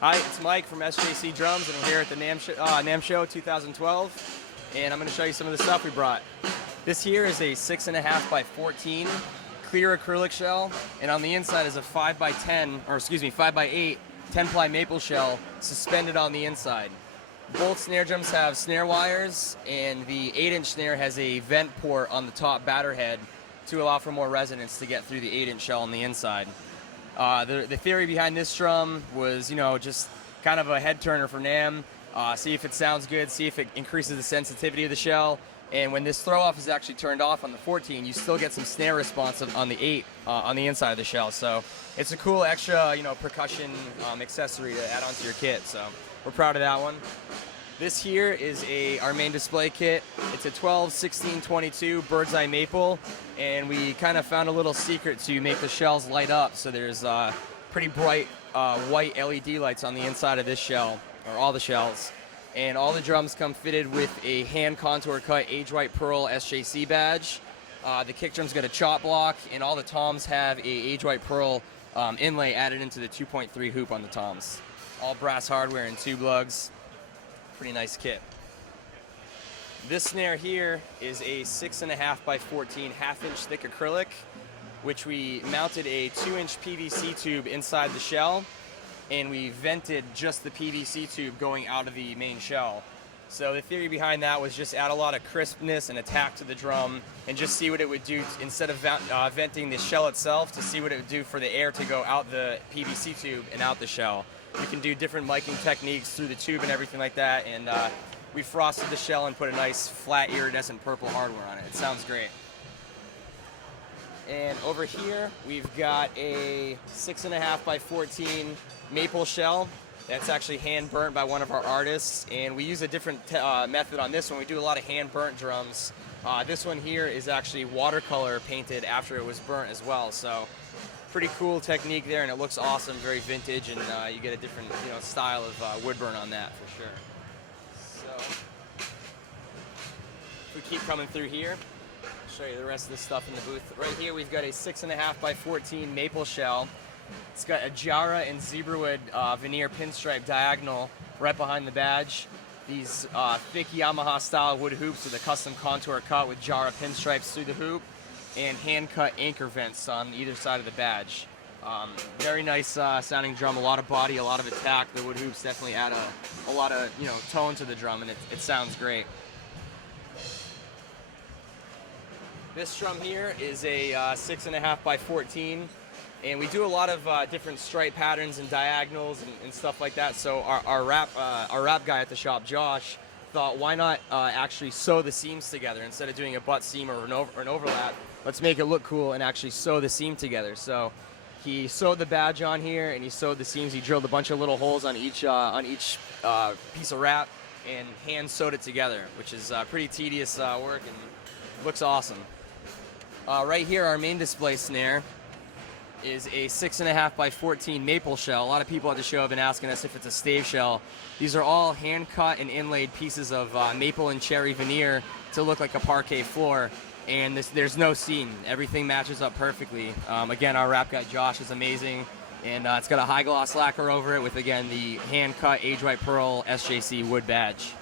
Hi, it's Mike from SJC Drums, and we're here at the NAMM Show 2012, and I'm going to show you some of the stuff we brought. This here is a 6.5 by 14 clear acrylic shell, and on the inside is a 5 by 8 10-ply maple shell suspended on the inside. Both snare drums have snare wires, and the 8-inch snare has a vent port on the top batter head to allow for more resonance to get through the 8-inch shell on the inside. The theory behind this drum was, just kind of a head turner for NAMM. See if it sounds good, see if it increases the sensitivity of the shell. And when this throw off is actually turned off on the 14, you still get some snare response on the 8 on the inside of the shell. So it's a cool extra, percussion accessory to add onto your kit. So we're proud of that one. This here is our main display kit. It's a 12, 16, 22 bird's eye maple, and we kind of found a little secret to make the shells light up. So there's pretty bright white LED lights on the inside of this shell, or all the shells. And all the drums come fitted with a hand contour cut age white pearl SJC badge. The kick drum's got a chop block, and all the toms have a age white pearl inlay added into the 2.3 hoop on the toms. All brass hardware and tube lugs. Pretty nice kit. This snare here is a 6.5 by 14 half-inch thick acrylic, which we mounted a 2-inch PVC tube inside the shell, and we vented just the PVC tube going out of the main shell. So the theory behind that was just add a lot of crispness and attack to the drum, and just see what it would do instead of venting the shell itself, to see what it would do for the air to go out the PVC tube and out the shell. You can do different miking techniques through the tube and everything like that, and we frosted the shell and put a nice flat iridescent purple hardware on it. It sounds great. And over here we've got a 6.5 by 14 maple shell that's actually hand burnt by one of our artists, and we use a different method on this one. We do a lot of hand burnt drums. This one here is actually watercolor painted after it was burnt as well, so pretty cool technique there, and it looks awesome, very vintage, and you get a different style of wood burn on that for sure. So if we keep coming through here, I'll show you the rest of the stuff in the booth. Right here we've got a 6.5 by 14 maple shell. It's got a Jara and zebrawood veneer pinstripe diagonal right behind the badge. These thick Yamaha style wood hoops with a custom contour cut with Jara pinstripes through the hoop, and hand-cut anchor vents on either side of the badge. Very nice sounding drum, a lot of body, a lot of attack. The wood hoops definitely add a lot of tone to the drum, and it sounds great. This drum here is a 6.5 by 14, and we do a lot of different stripe patterns and diagonals and stuff like that. So our rap guy at the shop, Josh, thought, why not actually sew the seams together instead of doing a butt seam or an overlap? Let's make it look cool and actually sew the seam together. So he sewed the badge on here, and he sewed the seams. He drilled a bunch of little holes on each piece of wrap and hand sewed it together, which is pretty tedious work and looks awesome. Right here, our main display snare is a 6.5 by 14 maple shell. A lot of people at the show have been asking us if it's a stave shell. These are all hand cut and inlaid pieces of maple and cherry veneer to look like a parquet floor, and there's no seam. Everything matches up perfectly. Again, our wrap guy Josh is amazing, and it's got a high gloss lacquer over it with, again, the hand cut age white pearl SJC wood badge.